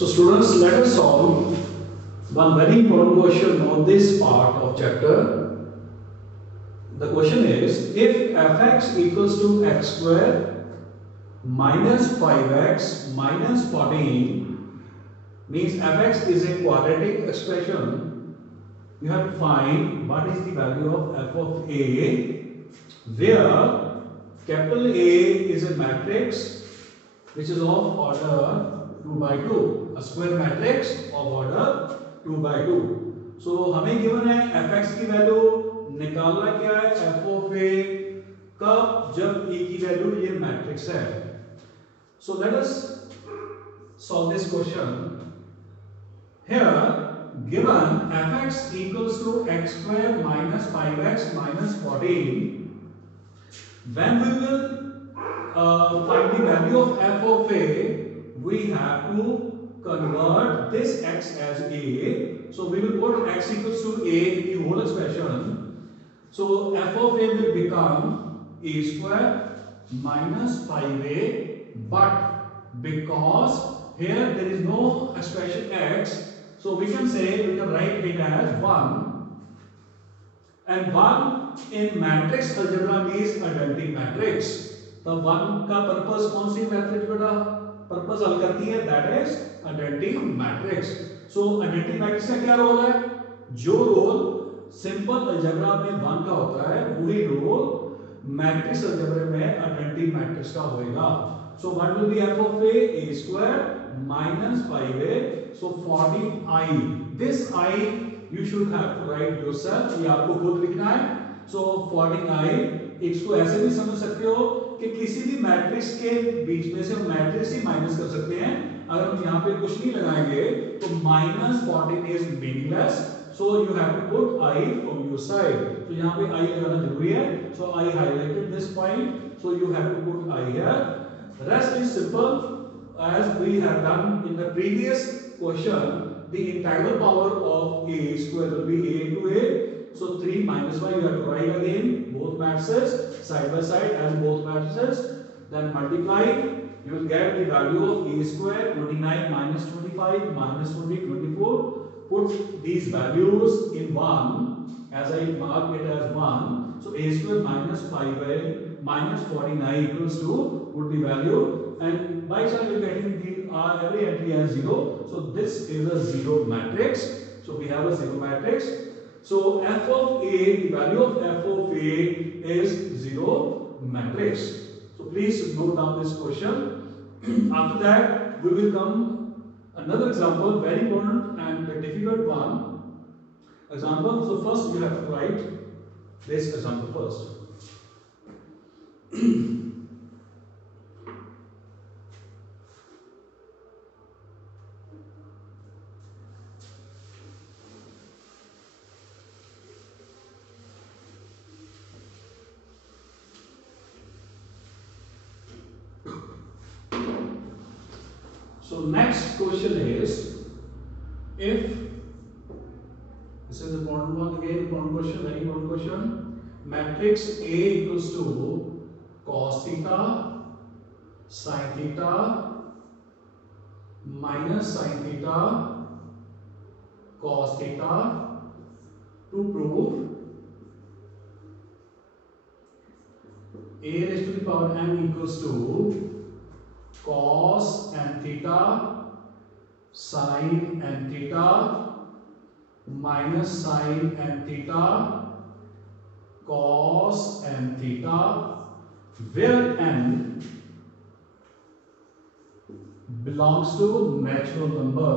So students, let us solve one very important question of this part of chapter. The question is, if fx equals to x square minus 5x minus 14 means fx is a quadratic expression, you have to find what is the value of f of a, where capital A is a matrix which is of order 2 by 2, a square matrix of order 2 by 2. So हमें given है fx की value, निकालना क्या है f of a कब, जब a की value ये मैट्रिक्स है. So let us solve this question. Here given fx equals to x square minus 5x minus 14, when we will find the value of f of a, we have to convert this x as a. So we will put x equals to a in the whole expression. So f of a will become a square minus 5a, but because here there is no expression x, so we can write it as 1, and 1 in matrix algebra means identity matrix. तो 1 का purpose कौन सी matrix बेटा purpose हल करती है, that is identity matrix. So identity matrix का क्या role है, जो रोल सिंपल अलजेब्रा में 1 का होता है वही रोल मैट्रिक्स अलजेब्रा में आइडेंटिटी मैट्रिक्स का होगा. So what will be f of a square minus 5a, so 14i. this I you should have to write yourself, ये आपको खुद लिखना है. सो 14i, इसको ऐसे भी समझ सकते हो कि किसी भी मैट्रिक्स के बीच में से हम मैट्रिक्स ही माइनस कर सकते हैं. अगर हम यहाँ पे कुछ नहीं लगाएंगे तो -14 is meaningless, so you have to put i from your side. तो यहाँ पे i लगाना जरूरी है. सो I highlighted this point, so you have to put i here. Rest is simple as we have done in the previous question. The integral power of a square will be a into a. So 3 minus 1 you have to write again both matrices side by side as both matrices, then multiply, you will get the value of a square 29 minus 25 minus 20 24. Put these values in 1 as I mark it as 1. So a square minus 5a minus 49 equals to, put the value, and by chance you are getting the every entry as 0. So this is a 0 matrix. So we have a 0 matrix. So f of a, the value of f of a is 0 matrix. So please note down this question. After that we will come another example, very important and a difficult one. Example. So first we have to write this example first. So next question is, if this is important one, again important question, very important question. Matrix A equals to cos theta sin theta minus sin theta cos theta, to prove a raised to the power n equals to cos n theta sin n theta minus sin n theta cos n theta, where n belongs to natural number,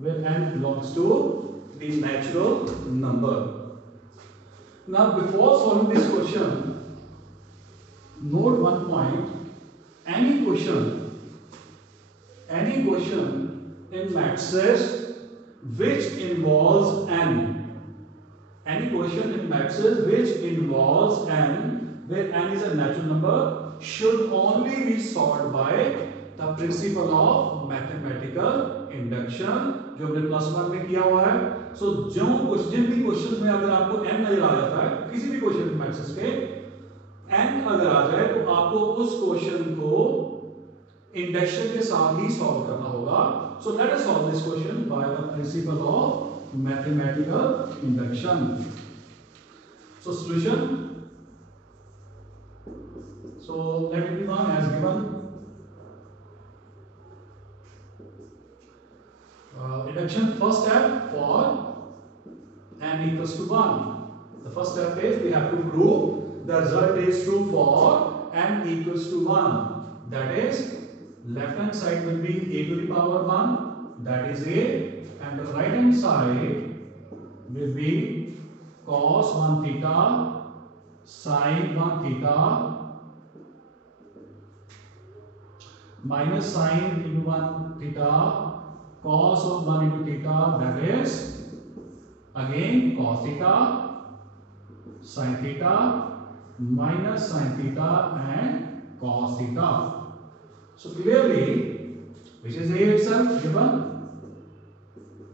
where n belongs to the natural number. Now before solving this question, note one point. Any question in matrices which involves n, any question in matrices which involves n, where n is a natural number, should only be solved by the principle of mathematical induction, जो हमने +1 में किया हुआ है. सो जो जिन भी questions में अगर आपको n नजर आ जाता है, किसी भी क्वेश्चन मैथ्स के n अगर आ जाए, तो आपको उस क्वेश्चन को इंडक्शन के साथ ही सॉल्व करना होगा. So let us solve this question by the principle of mathematical induction. So solution. So let it be done as given. Reduction first step for n equals to 1. The first step is we have to prove the result is true for n equals to 1. That is, left hand side will be a to the power 1, that is a, and the right hand side will be cos 1 theta, sin 1 theta, minus sin into 1 theta, cos of 1 into theta, that is again cos theta, sin theta, minus sin theta and cos theta. So clearly, which is a itself given,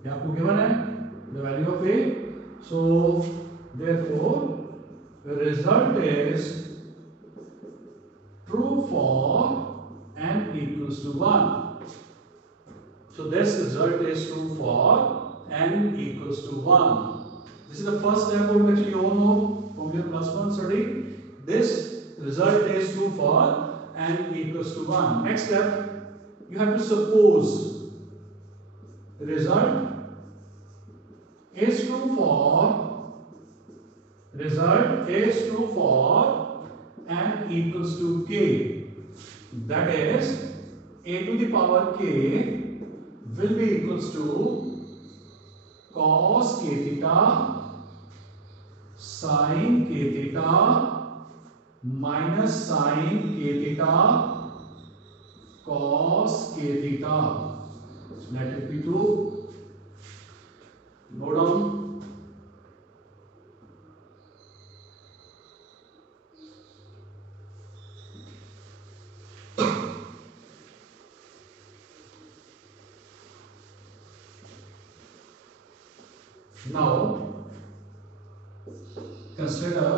आपको given है the value of a. So therefore the result is true for n equals to 1. So this result is true for n equals to 1. This is the first step of which you all know from your plus 1 study. This result is true for n equals to 1. Next step, you have to suppose the result is true for n equals to k. That is, a to the power k will be equals to cos k theta, sin k theta, minus sin k theta, cos k theta. Let it be true. Note down. Now, consider,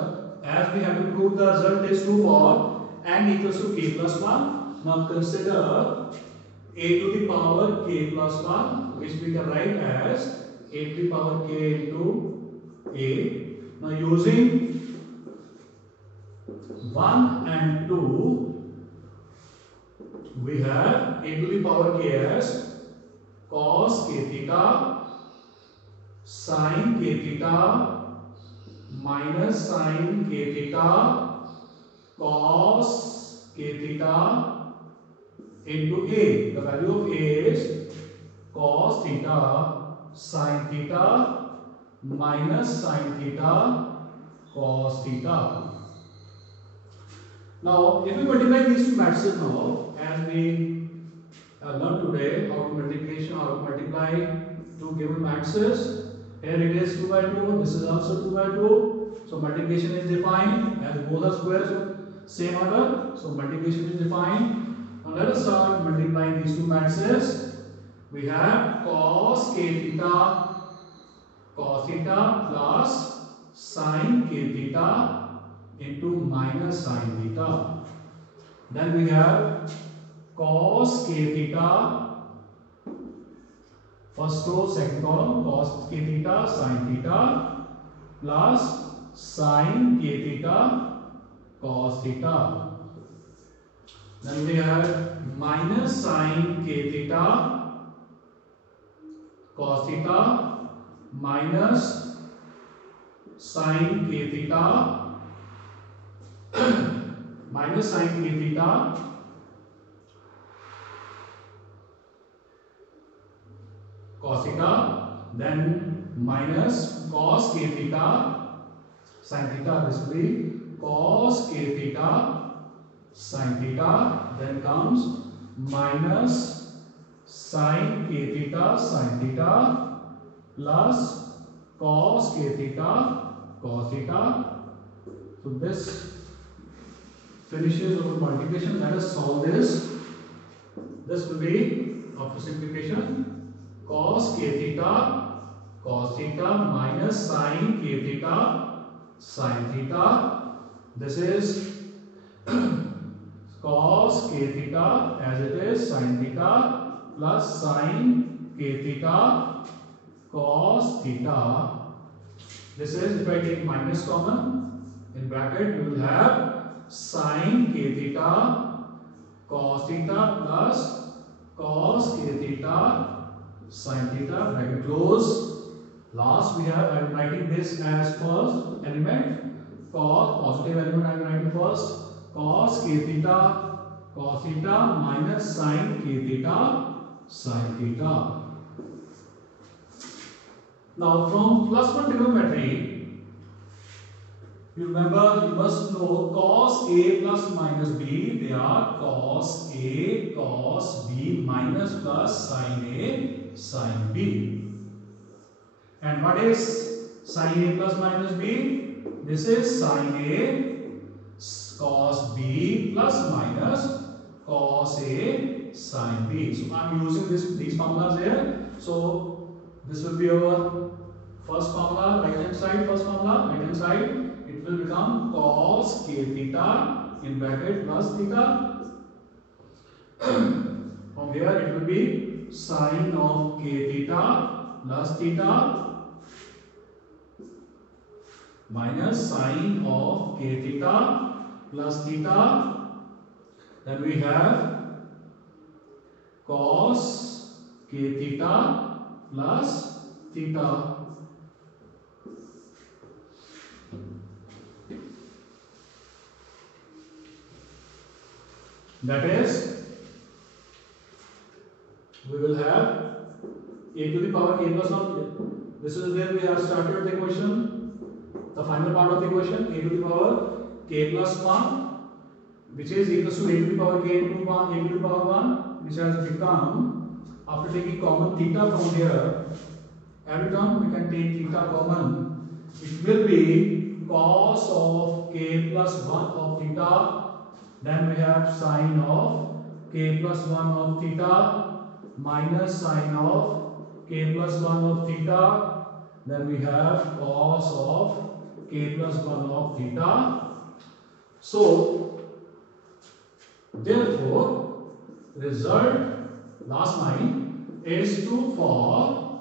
as we have to prove the result is true for n equals to k plus 1. Now consider a to the power k plus 1, which we can write as a to the power k into a. Now using 1 and 2, we have a to the power k as cos k theta, sin k theta, minus sin k theta, cos k theta into a. The value of a is cos theta, sin theta, minus sin theta, cos theta. Now, if we multiply these two matrices now, as we learned today, how to multiply two given matrices. Here it is 2 by 2, this is also 2 by 2. So multiplication is defined as both are squares of same order. So multiplication is defined. Now let us start multiplying these two matrices. We have cos k theta plus sin k theta into minus sin theta. Then we have cos k theta, first row, second column, cos k theta, sin theta, plus sin k theta, cos theta. Then we have minus sin k theta, cos theta, minus sin k theta, minus sin k theta, cos theta, then minus cos k theta, sin theta. This will be cos k theta, sin theta. Then comes minus sin k theta, sin theta, plus cos k theta, cos theta. So this finishes our multiplication. Let us solve this. This will be, after simplification, cos k theta minus sin k theta, sin theta. This is cos k theta as it is, sin theta plus sin k theta cos theta. This is, if I take minus common, in bracket we will have sin k theta cos theta plus cos k theta sin theta, bracket close. Last we have, I am writing this as first element, cos, positive element I am writing first, cos k theta minus sin k theta sin theta. Now from plus one trigonometry, you remember, you must know cos A plus minus B, they are cos A cos B minus plus sin A sin B. And what is sin A plus minus B? This is sin A cos B plus minus cos A sin B. So I am using these formulas here. So this will be our first formula, right hand side, first formula, right hand side, it will become cos k theta in bracket plus theta. From here it will be sin of k theta plus theta minus sin of k theta plus theta. Then we have cos k theta plus theta. That is, we will have a to the power k plus 1. This is where we have started the equation, the final part of the equation, a to the power k plus 1, which is equals to a to the power k into 1, a to the power 1, which has become, after taking common theta from here, every term we can take theta common, it will be cos of k plus 1 of theta. Then we have sin of k plus 1 of theta minus sin of k plus 1 of theta. Then we have cos of k plus 1 of theta. So, therefore, result, last line, is to for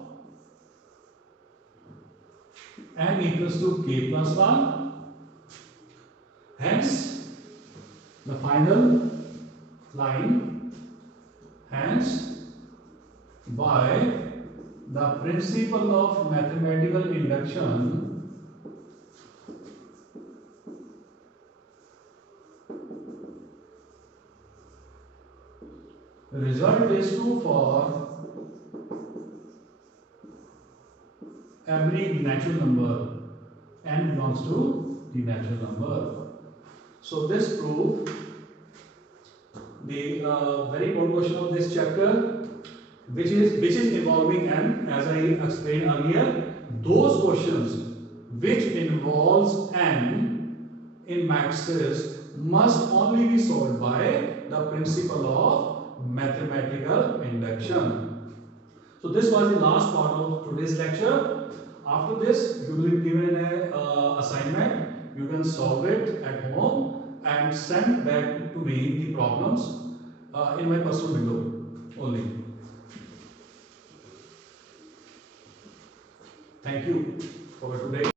n equals to k plus 1. Hence, the final line, hence, by the principle of mathematical induction, the result is true for every natural number. N belongs to the natural number. So this proves the very important question of this chapter, which is involving n. As I explained earlier, those questions which involves n in maths must only be solved by the principle of mathematical induction. So this was the last part of today's lecture. After this, you will be given an assignment. You can solve it at home and send back to me the problems in my personal window only. Thank you for today.